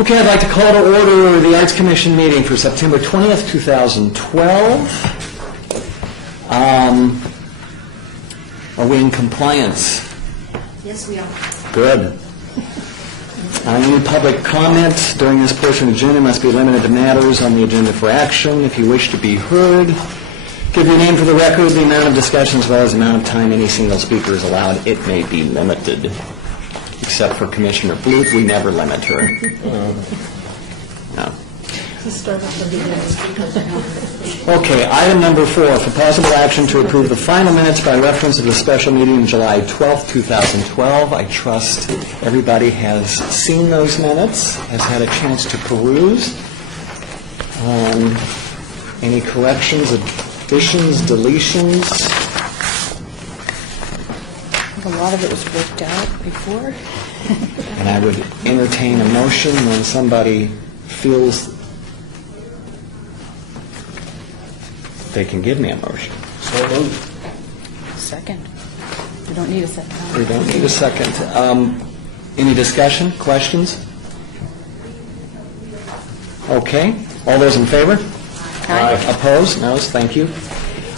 Okay, I'd like to call to order the Arts Commission meeting for September 20th, 2012. Are we in compliance? Yes, we are. Good. Any public comments during this portion of the agenda must be limited to matters on the agenda for action. If you wish to be heard, give your name for the record, the amount of discussion, as well as the amount of time any single speaker is allowed. It may be limited. Except for Commissioner Bluth, we never limit her. No. Okay, item number 4, for possible action to approve the final minutes by reference to the special meeting on July 12th, 2012. I trust everybody has seen those minutes, has had a chance to peruse. Any corrections, additions, deletions? A lot of it was worked out before. And I would entertain a motion when somebody feels they can give me a motion. So moved. Second. We don't need a second. We don't need a second. Any discussion, questions? Okay. All those in favor? Aye. Opposed? Noes? Thank you.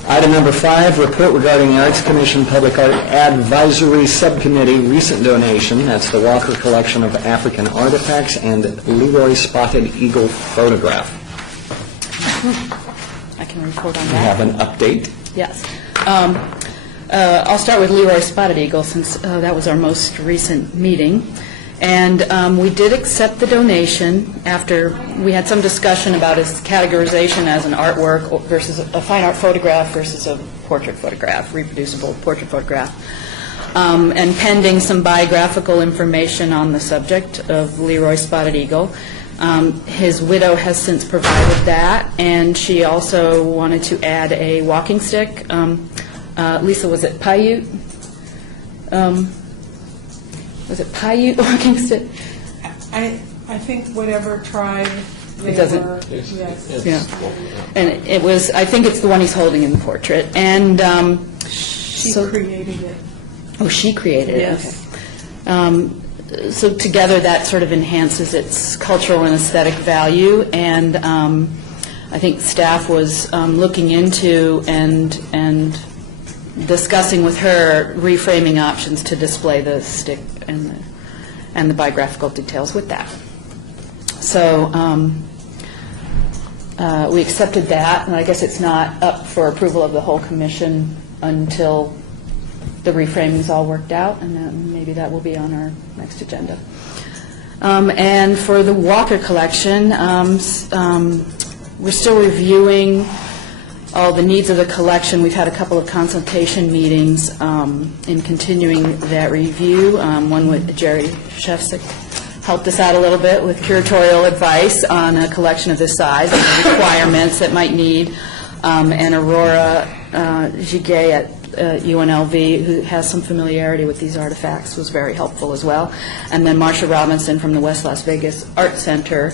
Item number 5, report regarding the Arts Commission Public Art Advisory Subcommittee recent donation. That's the Walker Collection of African Artifacts and Leroy Spotted Eagle photograph. I can report on We that. have an update. Yes. I'll start with Leroy Spotted Eagle, since that was our most recent meeting. And we did accept the donation after we had some discussion about its categorization as an artwork versus a fine art photograph versus a portrait photograph, reproducible portrait photograph. And pending some biographical information on the subject of Leroy Spotted Eagle. His widow has since provided that, and she also wanted to add a walking stick. Lisa, was it Paiute? Was it Paiute walking stick? I think whatever tribe they It doesn't- were, yes. Yeah. And it was, I think it's the one he's holding in the portrait. And She so- created it. Oh, she created it? Yes. Okay. So together, that sort of enhances its cultural and aesthetic value, and I think staff was looking into and discussing with her reframing options to display the stick and the biographical details with that. So we accepted that, and I guess it's not up for approval of the whole commission until the reframing is all worked out, and then maybe that will be on our next agenda. And for the Walker collection, we're still reviewing all the needs of the collection. We've had a couple of consultation meetings in continuing that review. One with Jerry Shefsick helped us out a little bit with curatorial advice on a collection of this size and the requirements that might need. And Aurora Giguet at UNLV, who has some familiarity with these artifacts, was very helpful as well. And then Marsha Robinson from the West Las Vegas Art Center,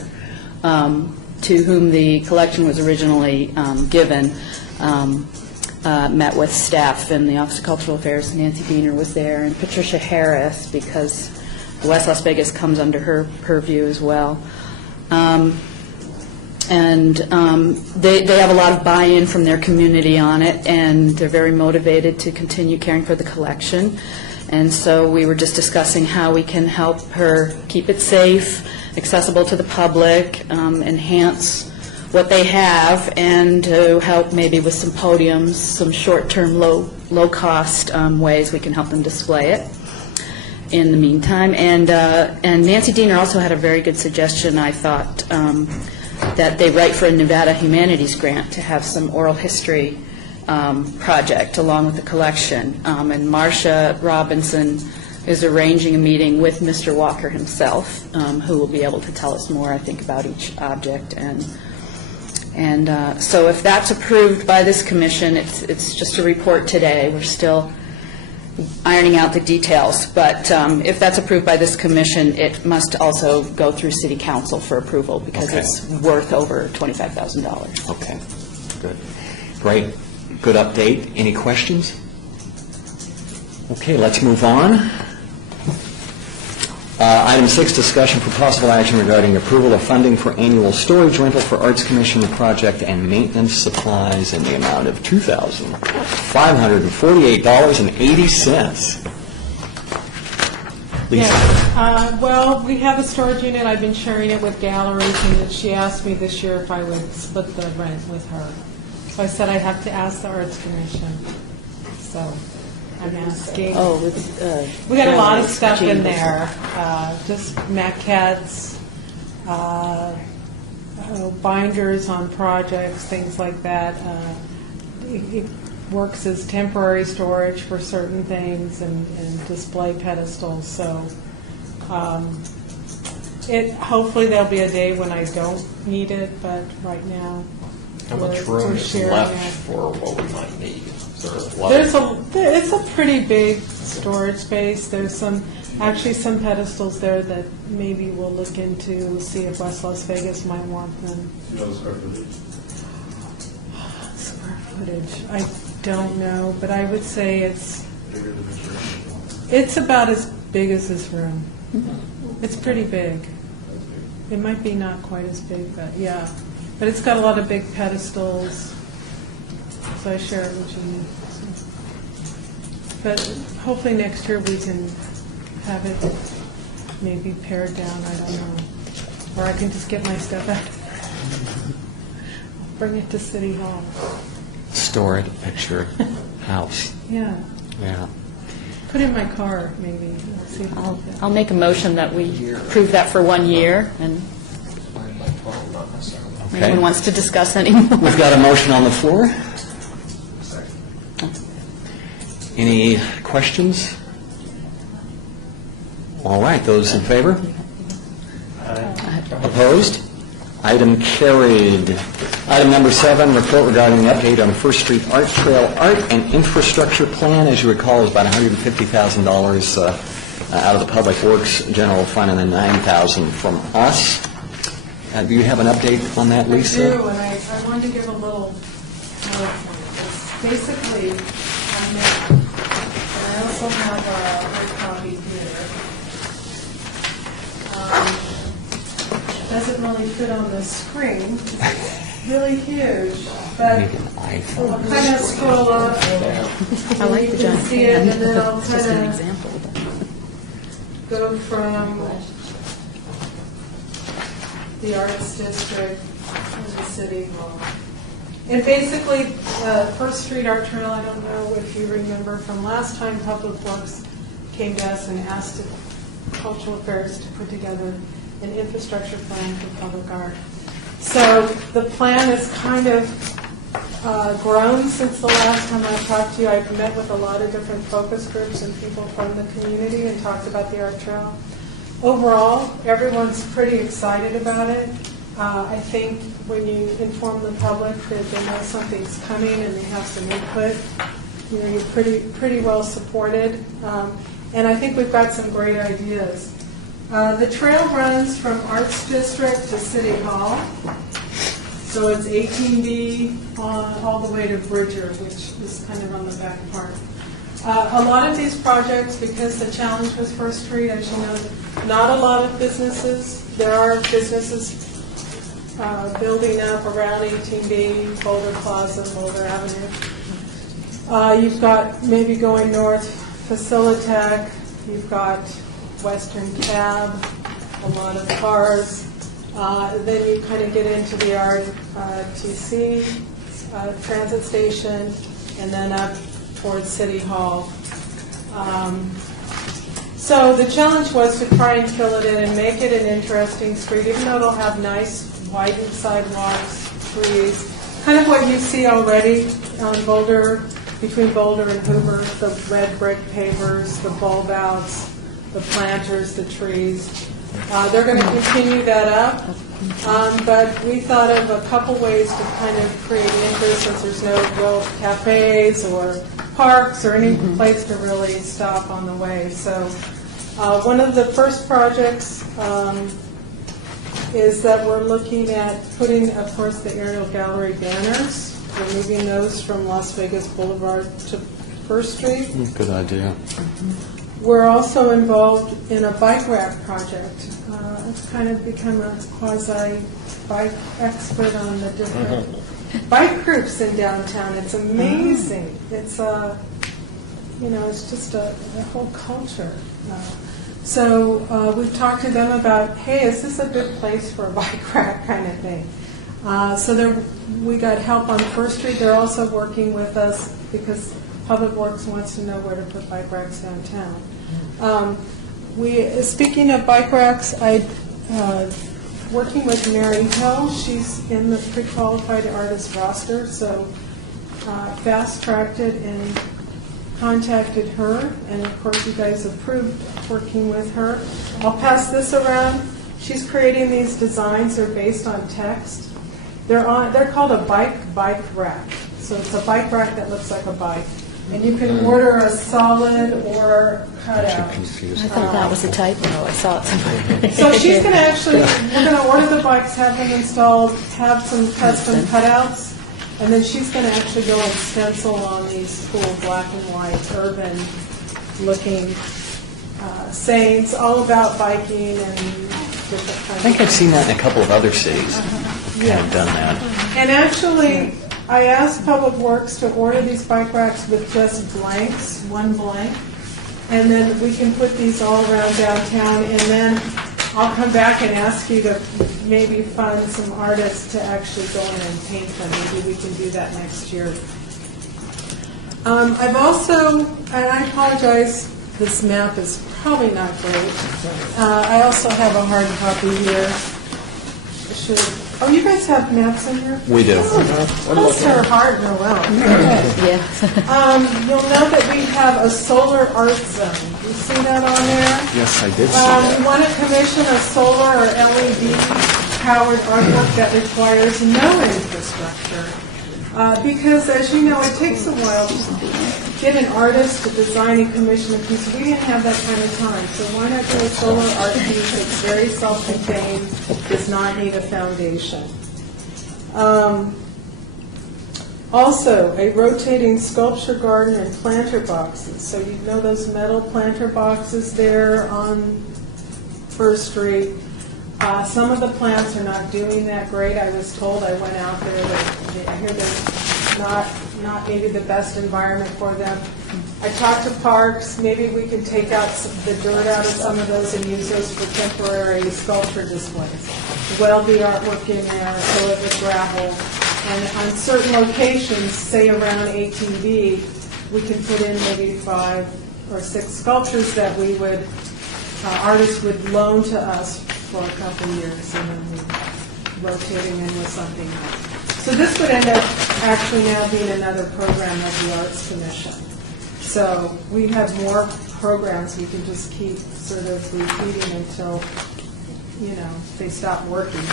to whom the collection was originally given, met with staff in the Office of Cultural Affairs. Nancy Diener was there, and Patricia Harris, because West Las Vegas comes under her purview as well. And they have a lot of buy-in from their community on it, and they're very motivated to continue caring for the collection. And so we were just discussing how we can help her keep it safe, accessible to the public, enhance what they have, and to help maybe with some podiums, some short-term, low-cost ways we can help them display it in the meantime. And Nancy Diener also had a very good suggestion, I thought, that they write for a Nevada Humanities Grant to have some oral history project along with the collection. And Marsha Robinson is arranging a meeting with Mr. Walker himself, who will be able to tell us more, I think, about each object. And so if that's approved by this commission, it's just a report today. We're still ironing out the details, but if that's approved by this commission, it must also go through City Council for approval, because Okay. it's worth over $25,000. Okay, good. Great. Good update. Any questions? Okay, let's move on. Item 6, discussion for possible action regarding approval of funding for annual storage rental for Arts Commission project and maintenance supplies in the amount of $2,548.80. Lisa? Yeah, well, we have a storage unit, I've been sharing it with galleries, and she asked me this year if I would split the rent with her. So I said I have to ask the Arts Commission, so I'm asking. Oh, We got a lot of stuff in there, just maquettes, binders on projects, things like that. It works as temporary storage for certain things and display pedestals, so hopefully there'll be a day when I don't need it, but right now How much room we're is sharing left it. for what we might need? Is there a lot It's a pretty big storage space. There's actually some pedestals there that maybe we'll look into, see if West Las Vegas might want them. Square footage, I don't know, but I would say it's about as big as this room. It's pretty big. It might be not quite as big, but yeah. But it's got a lot of big pedestals, so I share it with you. But hopefully next year we can have it maybe pared down, I don't know. Or I can just get my stuff out. Bring it to City Hall. Store it at your house. Yeah. Yeah. Put it in my car, maybe. We'll see if I'll I'll make a motion that we approve that for 1 year, and Okay. anyone wants to discuss anymore. We've got a motion on the floor. Any questions? All right, those in favor? Opposed? Item carried. Item number 7, report regarding the update on First Street Art Trail Art and Infrastructure Plan. As you recall, is about $150,000 out of the Public Works General Fund and then $9,000 from us. Do you have an update on that, Lisa? I do, and I wanted to give a little PowerPoint. It's basically a map, and I also have a hard copy here. Doesn't really fit on the screen. It's really huge, but Make an iPhone. I'll kind of scroll up. I like the You can giant see it, hand. and then I'll It's just an kind of example. go from the Arts District and the City Hall. And basically, First Street Art Trail, I don't know if you remember from last time, Public Works came to us and asked Cultural Affairs to put together an infrastructure plan for public art. So the plan has kind of grown since the last time I talked to you. I've met with a lot of different focus groups and people from the community and talked about the art trail. Overall, everyone's pretty excited about it. I think when you inform the public that they know something's coming and they have some input, you're pretty well supported. And I think we've got some great ideas. The trail runs from Arts District to City Hall. So it's 18B all the way to Bridger, which is kind of on the back part. A lot of these projects, because the challenge with First Street, as you know, not a lot of businesses. There are businesses building up around 18B, Boulder Plaza, Boulder Avenue. You've got maybe going north, Facilitech. You've got Western Cab, a lot of cars. Then you kind of get into the RTC transit station, and then up towards City Hall. So the challenge was to try and fill it in and make it an interesting street, even though it'll have nice widened sidewalks, trees, kind of what you see already on Boulder, between Boulder and Hoover, the red brick pavers, the bulb outs, the planters, the trees. They're going to continue that up, but we thought of a couple ways to kind of create interest since there's no real cafes or parks or any place to really stop on the way. So one of the first projects is that we're looking at putting, of course, the aerial gallery banners. We're moving those from Las Vegas Boulevard to First Street. Good idea. We're also involved in a bike rack project. I've kind of become a quasi-bike expert on the different bike groups in downtown. It's amazing. It's it's just a whole culture. So we've talked to them about, hey, is this a good place for a bike rack kind of thing? So we got help on First Street. They're also working with us because Public Works wants to know where to put bike racks downtown. Speaking of bike racks, working with Mary Hill. She's in the pre-qualified artist roster, so fast-tracked it and contacted her, and of course you guys approved working with her. I'll pass this around. She's creating these designs. They're based on text. They're called a bike rack. So it's a bike rack that looks like a bike. And you can order a solid or cutout. I thought that was a typo. I saw it somewhere. So she's going to we're going to order the bikes, have them installed, have some custom cutouts, and then she's going to actually go and stencil on these cool black and white, urban-looking sayings all about biking and different kinds I think I've seen that in a couple of other cities. Yeah. Kind of done that. And actually, I asked Public Works to order these bike racks with just blanks, one blank, and then we can put these all around downtown, and then I'll come back and ask you to maybe fund some artists to actually go in and paint them. Maybe we can do that next year. I've also, and I apologize, this map is probably not great. I also have a hard copy here. Oh, you guys have maps in here? We do. Bless her heart and her well. Yeah. You'll know that we have a solar art zone. You see that on there? Yes, I did see that. We want to commission a solar or LED-powered artwork that requires no infrastructure. Because, as you know, it takes a while to get an artist to design and commission a piece. We didn't have that kind of time. So why not do a solar art piece that's very self-contained, does not need a foundation. Also, a rotating sculpture garden and planter boxes. So you know those metal planter boxes there on First Street. Some of the plants are not doing that great. I was told, I went out there, that I hear they're not maybe the best environment for them. I talked to Parks, maybe we could take out the dirt out of some of those and use those for temporary sculpture displays. Weld the artwork in there, fill it with gravel, and on certain locations, say around ATV, we can put in maybe 5 or 6 sculptures that we would, artists would loan to us for a couple of years, and then we rotating in with something else. So this would end up actually now being another program of the Arts Commission. So we have more programs we can just keep sort of repeating until, they stop working.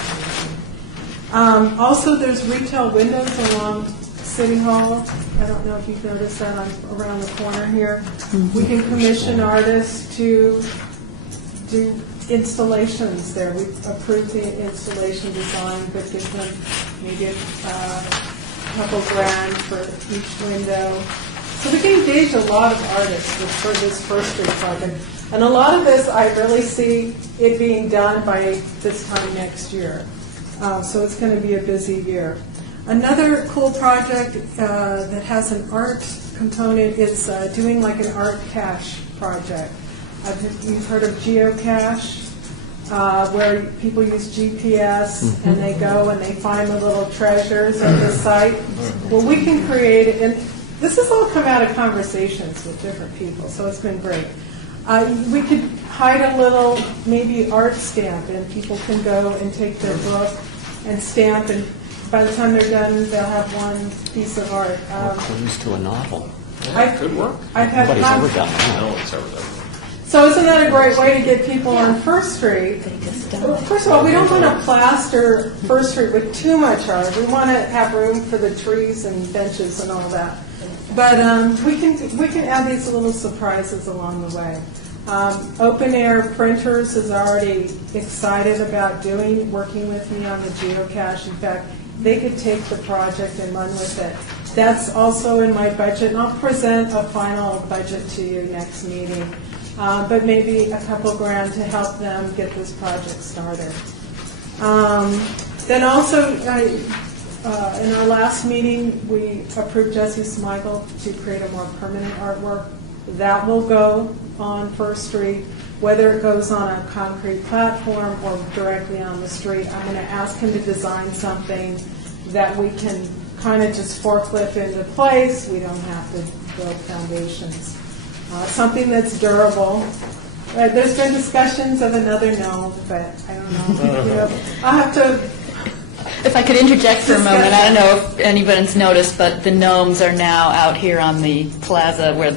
Also, there's retail windows along City Hall. I don't know if you've noticed that around the corner here. We can commission artists to do installations there. We approved the installation design, but give them maybe a couple grand for each window. So we can engage a lot of artists for this First Street project. And a lot of this, I really see it being done by this time next year. So it's going to be a busy year. Another cool project that has an art component is doing like an art cache project. You've heard of geocache, where people use GPS and they go and they find the little treasures at the site. Well, we can create it, and this has all come out of conversations with different people, so it's been great. We could hide a little, maybe art stamp, and people can go and take their book and stamp, and by the time they're done, they'll have one piece of art. Clues to a novel. Could work. I've had Nobody's ever done that. No one's ever done. So isn't that a great way to get people on First Street? Well, first of all, we don't want to plaster First Street with too much art. We want to have room for the trees and benches and all that. But we can add these little surprises along the way. Open Air Printers is already excited about working with me on the geocache. In fact, they could take the project and run with it. That's also in my budget, and I'll present a final budget to you next meeting. but maybe a couple grand to help them get this project started. Then also, in our last meeting, we approved Jesse Smigel to create a more permanent artwork. That will go on First Street, whether it goes on a concrete platform or directly on the street. I'm going to ask him to design something that we can kind of just forklift into place. We don't have to build foundations. Something that's durable. There's been discussions of another gnome, but I don't know. You know, I'll have to. If I could interject for a moment, I don't know if anybody's noticed, but the gnomes are now out here on the plaza where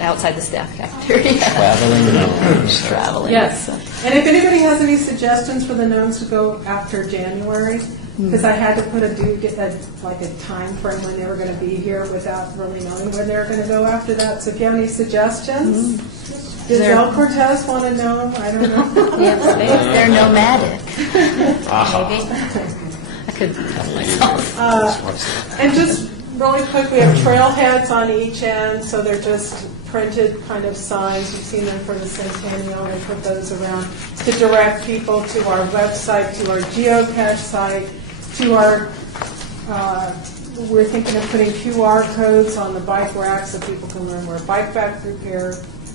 outside the staff cafeteria. Traveling gnomes. Traveling. Yes. So. And if anybody has any suggestions for the gnomes to go after January, because I had to put a time frame when they were going to be here without really knowing when they were going to go after that. So if you have any suggestions, does El Cortez want a gnome? I don't know. Yeah, they're nomadic. Maybe. I could tell myself. And just really quick, we have trailheads on each end, so they're just printed kind of signs. You've seen them for the Centennial, and put those around to direct people to our website, to our geocache site, to our, we're thinking of putting QR codes on the bike racks so people can learn where Bike Factory Repair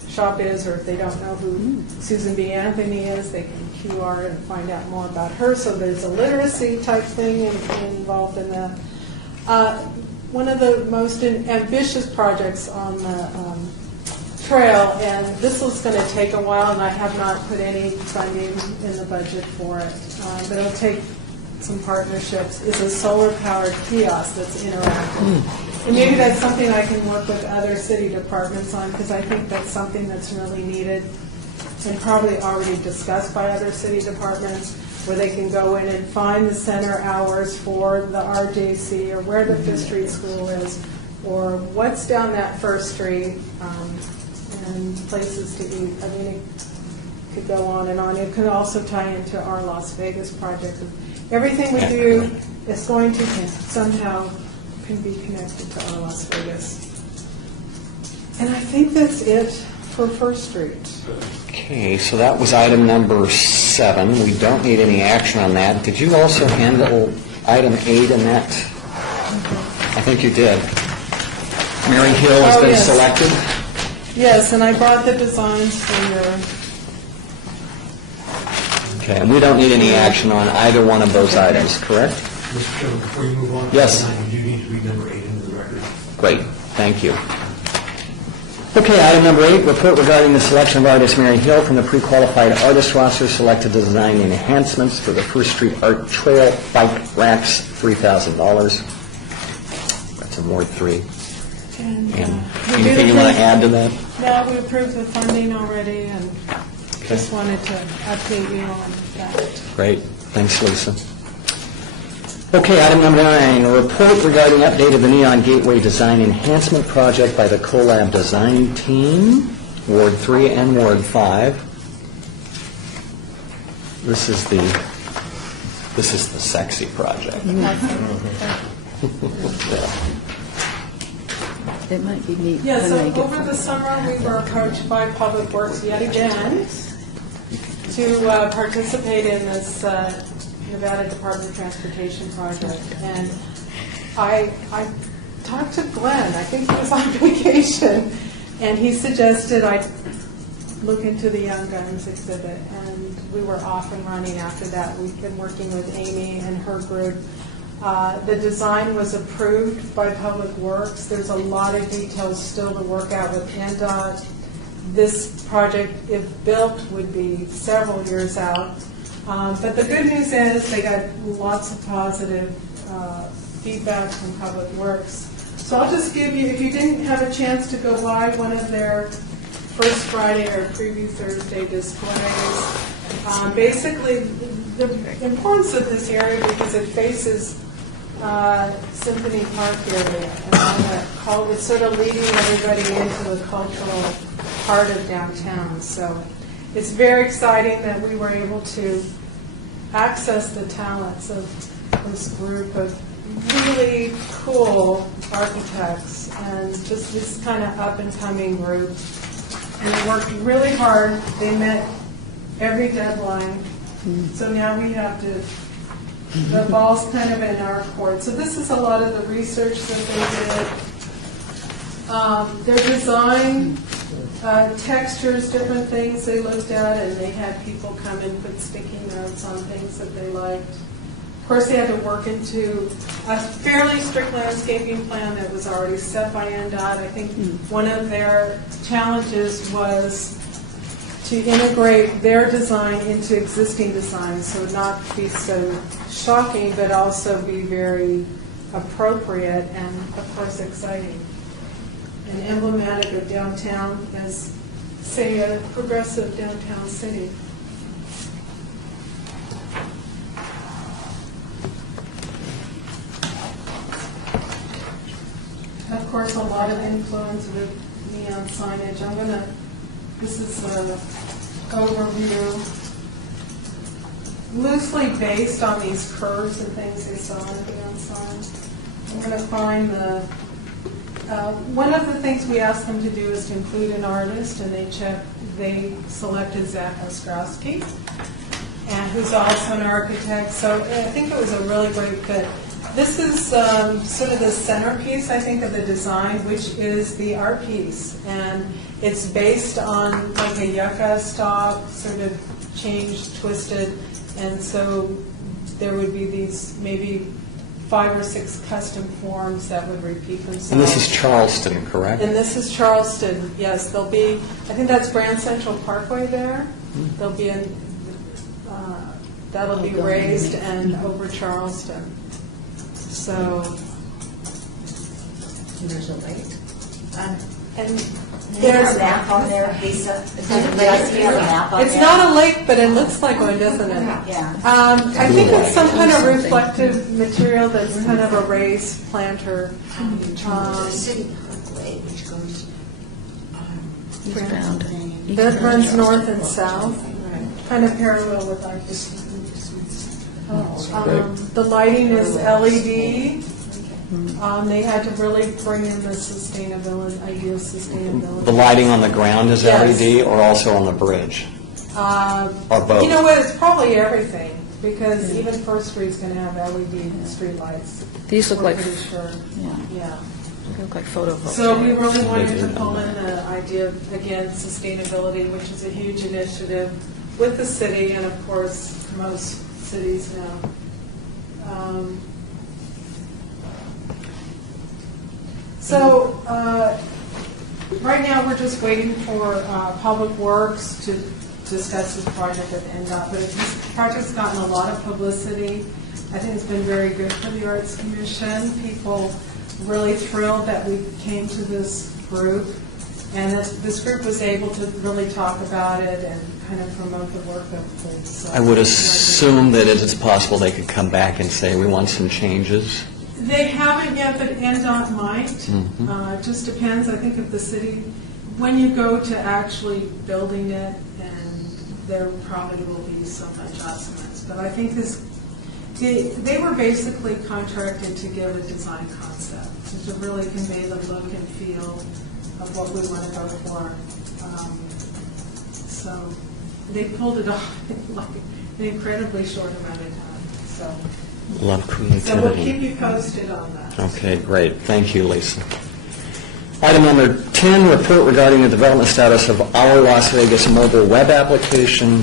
Shop is, or if they don't know who Susan B. Anthony is, they can QR and find out more about her. So there's a literacy type thing involved in that. One of the most ambitious projects on the trail, and this was going to take a while, and I have not put any funding in the budget for it, but it'll take some partnerships, is a solar-powered kiosk that's interactive. And maybe that's something I can work with other city departments on, because I think that's something that's really needed and probably already discussed by other city departments, where they can go in and find the center hours for the RJC, or where the Fifth Street School is, or what's down that First Street, and places to eat. I mean, it could go on and on. It could also tie into our Las Vegas project. Everything we do is going to somehow can be connected to our Las Vegas. And I think that's it for First Street. Okay, so that was item number 7. We don't need any action on that. Did you also handle item 8 in that? I think you did. Mary Hill has been yes. selected. Yes, and I brought the designs for your... Okay, and we don't need any action on either one of those items, correct? Mr. Chairman, before you move on, Yes. you do need to read number 8 into the record. Great, thank you. Okay, item number 8, report regarding the selection of artist Mary Hill from the pre-qualified artist roster selected to design enhancements for the First Street Art Trail bike racks, $3,000. That's in Ward 3. And, And we anything did you want to the- add to that? No, we approved the funding already, and just wanted to update you on that. Great, thanks, Lisa. Okay, item number 9, a report regarding update of the Neon Gateway Design Enhancement Project by the CoLab Design Team, Ward 3 and Ward 5. This is the sexy project. It might be neat. Yeah, when so they get over the summer, we were approached by Public Works yet again to participate in this Nevada Department of Transportation project. And I talked to Glenn, I think he was on vacation, and he suggested I look into the Young Guns exhibit, and we were off and running after that. We've been working with Amy and her group. The design was approved by Public Works. There's a lot of details still to work out with NDOT. This project, if built, would be several years out. But the good news is they got lots of positive feedback from Public Works. So I'll just give you, if you didn't have a chance to go by one of their First Friday or Preview Thursday displays, basically the importance of this area because it faces Symphony Park area, and it's sort of leading everybody into the cultural heart of downtown. So it's very exciting that we were able to access the talents of this group of really cool architects and just this kind of up-and-coming group. and they worked really hard. They met every deadline. So now we have to, the ball's kind of in our court. So this is a lot of the research that they did. Their design, textures, different things they looked at, and they had people come and put sticky notes on things that they liked. Of course, they had to work into a fairly strict landscaping plan that was already set by NDOT. I think one of their challenges was to integrate their design into existing designs, so not be so shocking, but also be very appropriate and, of course, exciting. And emblematic of downtown as, say, a progressive downtown city. Of course, a lot of influence with neon signage. This is an overview, loosely based on these curves and things they saw on the neon signs. I'm going to find the, one of the things we asked them to do is to include an artist, and they selected Zach Ostrowski, and who's also an architect. So I think it was a really great fit. This is sort of the centerpiece, I think, of the design, which is the art piece. And it's based on like a yucca stalk, sort of changed, twisted. And so there would be these maybe 5 or 6 custom forms that would repeat themselves. And this is Charleston, correct? And this is Charleston, yes. There'll be, I think that's Grand Central Parkway there. There'll be that'll be raised and over Charleston. So, There's a lake. and There's a map on there, Lisa. Is there a lake? Do you have a map on there? it's not a lake, but it looks like one, doesn't it? Yeah. I think it's some kind of reflective material that's kind of a raised planter. The city parkway, which goes. That runs north and south, kind of parallel with our. The lighting is LED. They had to really bring in the sustainability, idea of sustainability. The lighting on the ground is Yes. LED or also on the bridge? Or both? You know what, it's probably everything, because even First Street's going to have LED streetlights. These look We're like, pretty sure. yeah, Yeah. they look like photovoltaic. So we really wanted to pull in the idea of, again, sustainability, which is a huge initiative with the city and, of course, most cities now. Right now, we're just waiting for Public Works to discuss this project with NDOT, but this project's gotten a lot of publicity. I think it's been very good for the Arts Commission. People really thrilled that we came to this group, and this group was able to really talk about it and kind of promote the work of this. I would assume that it is possible they could come back and say, we want some changes. They haven't yet, but NDOT might. It just depends, I think, if the city, when you go to actually building it, and there probably will be some adjustments. But I think they were basically contracted to give a design concept, to really convey the look and feel of what we want to go for. So they pulled it off in like an incredibly short amount of time. So. Love So we'll creativity. keep you posted on that. Okay, great. Thank you, Lisa. Item number 10, report regarding the development status of our Las Vegas mobile web application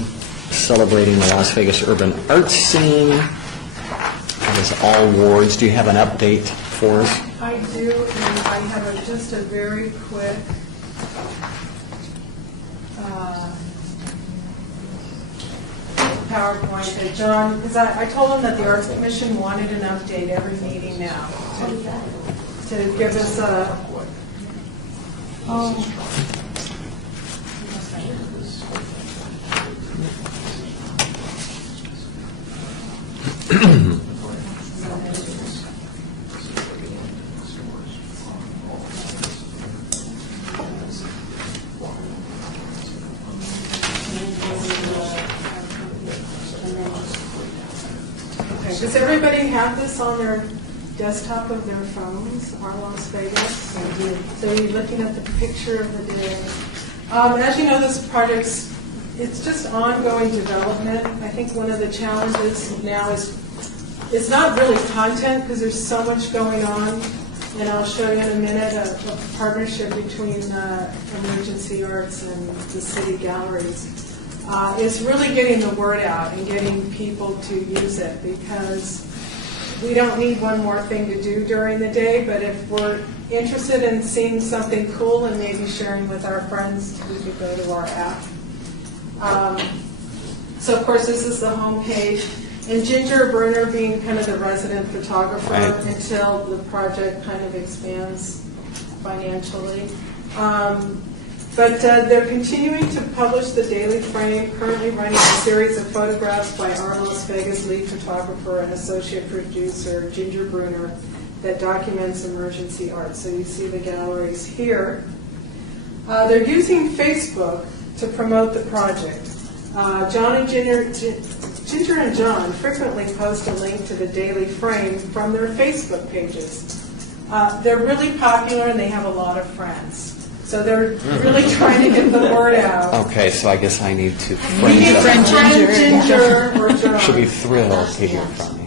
celebrating the Las Vegas urban arts scene. It is all wards. Do you have an update for us? I do, and I have just a very quick PowerPoint that John, because I told him that the Arts Commission wanted an update every meeting now to give us a. Does everybody have this on their desktop of their phones, our Las Vegas? So you're looking at the picture of the day. As you know, this project's, it's just ongoing development. I think one of the challenges now is, it's not really content because there's so much going on. And I'll show you in a minute a partnership between Emergency Arts and the city galleries. Is really getting the word out and getting people to use it, because we don't need one more thing to do during the day, but if we're interested in seeing something cool and maybe sharing with our friends, we could go to our app. So of course this is the home page, and Ginger Bruner being kind of the resident photographer until the project kind of expands financially. But they're continuing to publish the Daily Frame, currently running a series of photographs by our Las Vegas lead photographer and associate producer, Ginger Bruner, that documents emergency art. So you see the galleries here. They're using Facebook to promote the project. John and Ginger and John frequently post a link to the Daily Frame from their Facebook pages. They're really popular and they have a lot of friends. So they're really trying to get the word out. Okay, so I guess I need to We need friend to friend Ginger or John. She'll be thrilled to hear from me.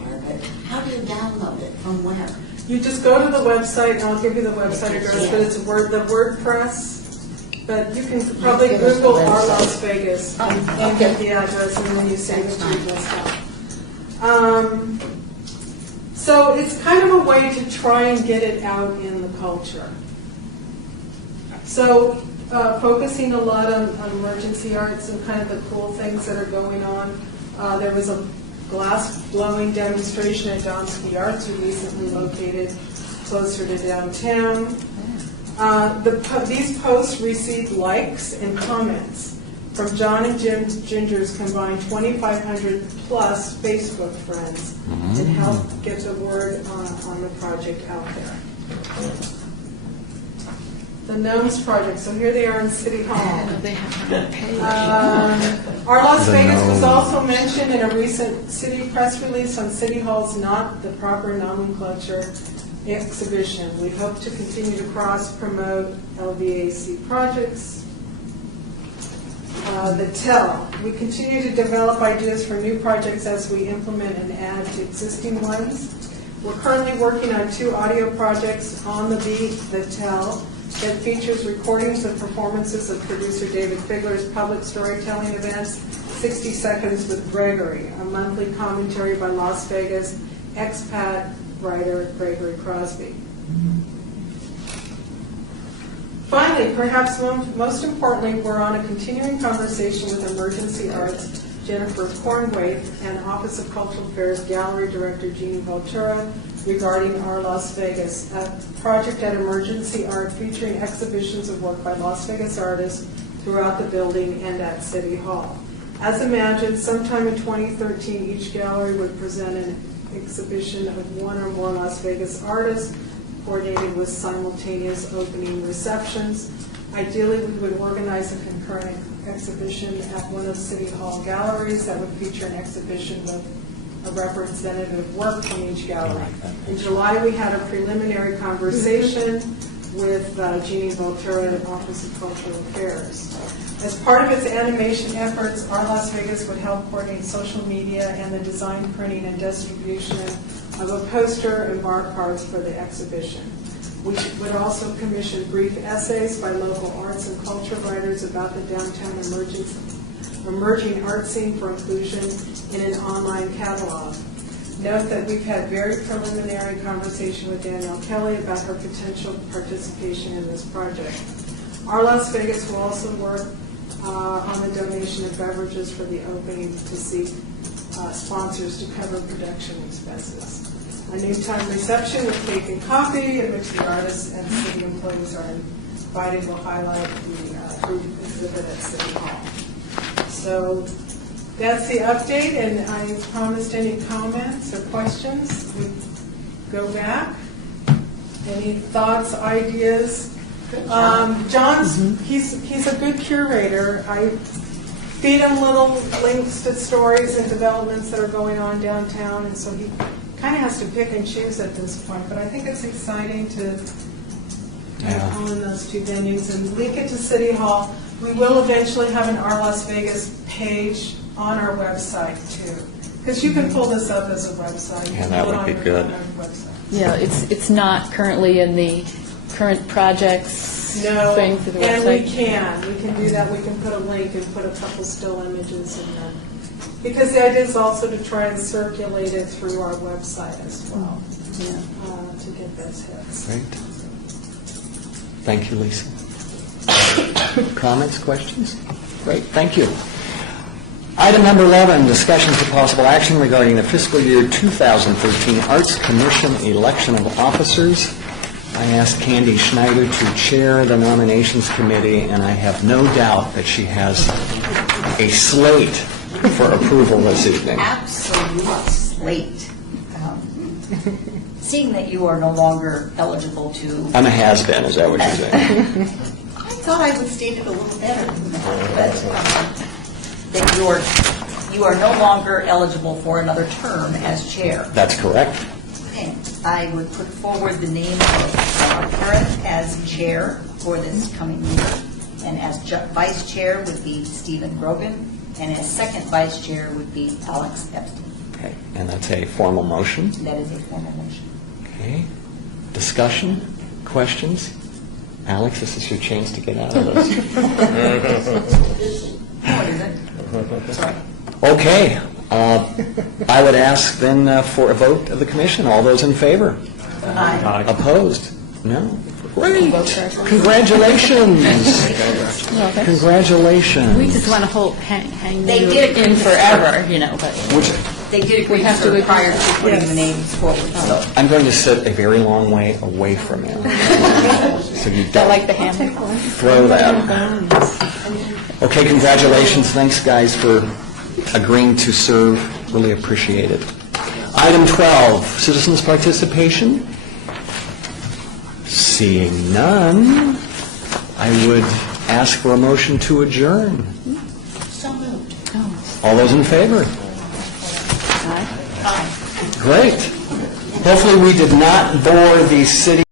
How do you download it? From where? You just go to the website, and I'll give you the website address, but it's the WordPress. But you can probably Google our Las Vegas and get the address, and then you save it to your desktop. So it's kind of a way to try and get it out in the culture. So focusing a lot on emergency arts and kind of the cool things that are going on. There was a glass blowing demonstration at Donsky Arts, who recently located closer to downtown. These posts received likes and comments from John and Ginger's combined 2,500 plus Facebook friends, and helped get the word on the project out there. The Gnomes Project. So here they are in City Hall. They have a page. Our Las The Vegas was Gnomes. also mentioned in a recent city press release on City Hall's Not the Proper Nomenclature exhibition. We hope to continue to cross-promote LVAC projects. The TEL. We continue to develop ideas for new projects as we implement and add to existing ones. We're currently working on 2 audio projects, On the Beat, the TEL, that features recordings of performances of producer David Figler's public storytelling events, 60 Seconds with Gregory, a monthly commentary by Las Vegas expat writer Gregory Crosby. Finally, perhaps most importantly, we're on a continuing conversation with Emergency Arts Jennifer Cornwaith and Office of Cultural Affairs Gallery Director Jeannie Voltura regarding our Las Vegas, a project at Emergency Art featuring exhibitions of work by Las Vegas artists throughout the building and at City Hall. As imagined, sometime in 2013, each gallery would present an exhibition of one or more Las Vegas artists, coordinated with simultaneous opening receptions. Ideally, we would organize a concurrent exhibition at one of City Hall galleries that would feature an exhibition with a representative work from each gallery. In July, we had a preliminary conversation with Jeannie Voltura at Office of Cultural Affairs. As part of its animation efforts, our Las Vegas would help coordinate social media and the design, printing, and distribution of a poster and bar cards for the exhibition. We would also commission brief essays by local arts and culture writers about the downtown emerging art scene for inclusion in an online catalog. Note that we've had very preliminary conversation with Danielle Kelly about her potential participation in this project. Our Las Vegas will also work on the donation of beverages for the opening to seek sponsors to cover production expenses. A noontime reception with cake and coffee, in which the artists and city employees are invited, will highlight the group exhibit at City Hall. So that's the update, and I promised any comments or questions. We go back. Any thoughts, ideas? John's, he's a good curator. I feed him little links to stories and developments that are going on downtown, and so he kind of has to pick and choose at this point. But I think it's exciting to own those 2 venues and link it to City Hall. We will eventually have an Our Las Vegas page on our website too, because you can pull this up as a website. You Yeah, can that pull it would on be your good. own website. Yeah, it's not currently in the current projects No, thing through the and we website. can do that, we can put a link and put a couple still images in there. Because the idea is also to try and circulate it through our website as well, Yeah. to get those hits. Great. Thank you, Lisa. Comments, questions? Great, thank you. Item number 11, discussion for possible action regarding the fiscal year 2013 Arts Commission election of officers. I asked Candy Schneider to chair the nominations committee, and I have no doubt that she has a slate for approval this evening. Absolute slate. Seeing that you are no longer eligible to, I'm a has-been, is that what you're saying? I thought I would state it a little better than that, but that you are no longer eligible for another term as chair. That's correct. Okay. I would put forward the name of Karen as chair for this coming year, and as vice chair would be Stephen Grogan, and as second vice chair would be Alex Epstein. Okay, and that's a formal motion. That is a formal motion. Okay. Discussion? Questions? Alex, this is your chance to get out of this. What is it? Sorry. Okay. I would ask then for a vote of the commission. All those in favor? Aye. Opposed? No? Great. Congratulations. Congratulations. We just want to hang They you did agree in with forever, you know, but Which, They did agree We have to to agree. prior to putting the names forward, so. I'm going to sit a very long way away from you. So you I don't like the hammer. throw that. Okay, congratulations. Thanks, guys, for agreeing to serve. Really appreciate it. Item 12, citizens' participation. Seeing none, I would ask for a motion to adjourn. So moved. All those in favor? Aye. Aye. Great. Hopefully, we did not bore the city